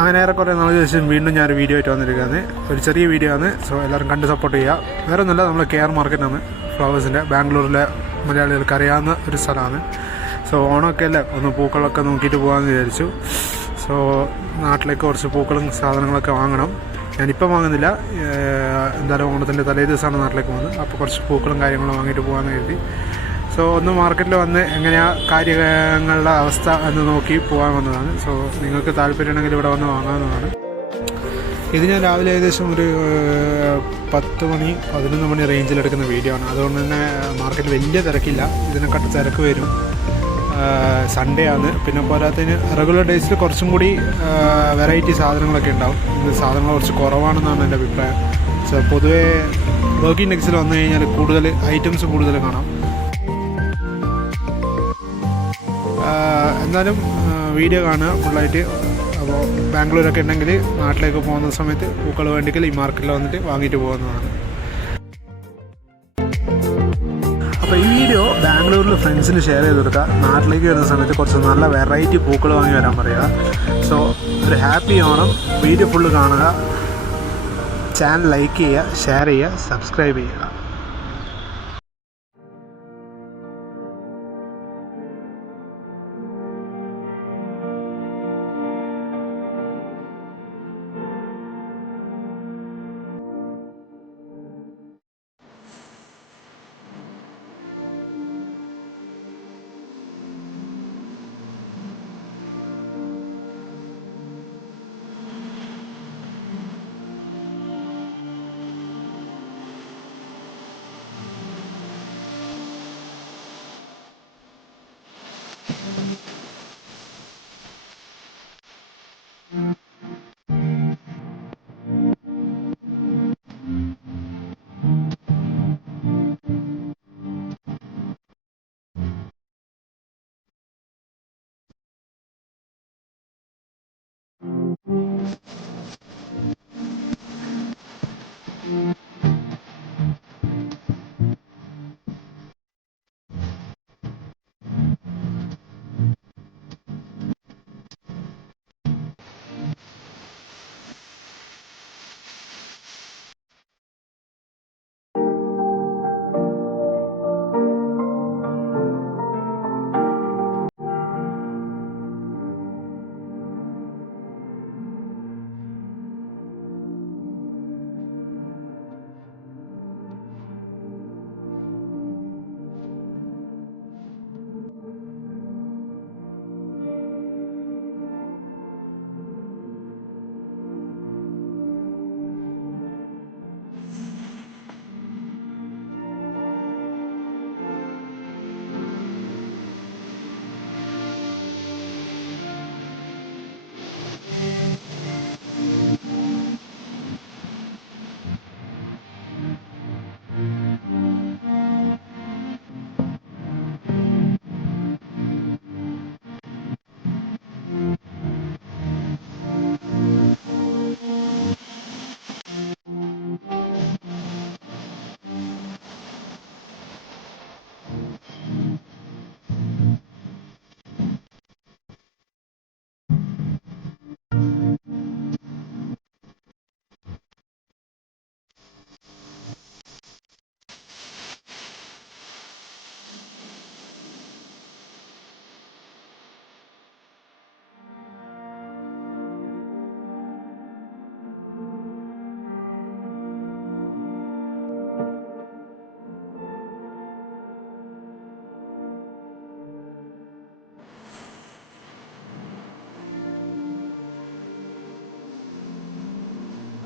അങ്ങനെ ഏറെക്കുറെ നാളെ ശേഷം വീണ്ടും ഞാനൊരു വീഡിയോ ആയിട്ട് വന്നിരിക്കുകയാണ്. ഒരു ചെറിയ വീഡിയോ ആണ്. സോ എല്ലാവരും കണ്ട് സപ്പോർട്ട് ചെയ്യുക. വേറെ ഒന്നുമില്ല, നമ്മൾ KR മാർക്കറ്റാണ് ഫ്ലവേഴ്സിൻ്റെ, ബാംഗ്ലൂരിലെ മലയാളികൾക്ക് അറിയാവുന്ന ഒരു സ്ഥലമാണ്. സോ ഓണമൊക്കെ അല്ലേ, ഒന്ന് പൂക്കളൊക്കെ നോക്കിയിട്ട് പോകാമെന്ന് വിചാരിച്ചു. സോ നാട്ടിലേക്ക് കുറച്ച് പൂക്കളും സാധനങ്ങളൊക്കെ വാങ്ങണം. ഞാനിപ്പം വാങ്ങുന്നില്ല, എന്തായാലും ഓണത്തിൻ്റെ തലേ ദിവസമാണ് നാട്ടിലേക്ക് പോകുന്നത്. അപ്പോൾ കുറച്ച് പൂക്കളും കാര്യങ്ങളും വാങ്ങിയിട്ട് പോകാമെന്ന് കരുതി. സോ ഒന്ന് മാർക്കറ്റിൽ വന്ന് എങ്ങനെയാണ് കാര്യങ്ങളുടെ അവസ്ഥ എന്ന് നോക്കി പോകാൻ വന്നതാണ്. സോ നിങ്ങൾക്ക് താല്പര്യമുണ്ടെങ്കിൽ ഇവിടെ വന്ന് വാങ്ങാവുന്നതാണ്. ഇത് ഞാൻ രാവിലെ ഏകദേശം ഒരു 10 മണി 11 മണി റേഞ്ചിലെടുക്കുന്ന വീഡിയോ ആണ്. അതുകൊണ്ട് തന്നെ മാർക്കറ്റിൽ വലിയ തിരക്കില്ല, ഇതിനെക്കാട്ട് തിരക്ക് വരും. സൺഡേ ആണ്. പിന്നെ പോരാത്തതിന് റെഗുലർ ഡേയ്സിൽ കുറച്ചും കൂടി വെറൈറ്റി സാധനങ്ങളൊക്കെ ഉണ്ടാവും. ഇത് സാധനങ്ങൾ കുറച്ച് കുറവാണെന്നാണ് എൻ്റെ അഭിപ്രായം. സോ പൊതുവേ ബർഗിംഗ് നെക്സിൽ വന്നു കഴിഞ്ഞാൽ കൂടുതൽ ഐറ്റംസ് കൂടുതൽ കാണാം. എന്നാലും വീഡിയോ കാണുക ഫുള്ളായിട്ട്. അപ്പോൾ ബാംഗ്ലൂരൊക്കെ ഉണ്ടെങ്കിൽ നാട്ടിലേക്ക് പോകുന്ന സമയത്ത് പൂക്കൾ വേണ്ടിക്കൽ ഈ മാർക്കറ്റിൽ വന്നിട്ട് വാങ്ങിയിട്ട് പോകുന്നതാണ്. അപ്പോൾ ഈ വീഡിയോ ബാംഗ്ലൂരിൽ ഫ്രണ്ട്സിന് ഷെയർ ചെയ്ത് കൊടുക്കുക. നാട്ടിലേക്ക് വരുന്ന സമയത്ത് കുറച്ച് നല്ല വെറൈറ്റി പൂക്കൾ വാങ്ങി വരാൻ പറയുക. സോ ഒരു ഹാപ്പി ഓണം. വീഡിയോ ഫുള്ള് കാണുക, ചാനൽ ലൈക്ക് ചെയ്യുക, ഷെയർ ചെയ്യുക, സബ്സ്ക്രൈബ് ചെയ്യുക.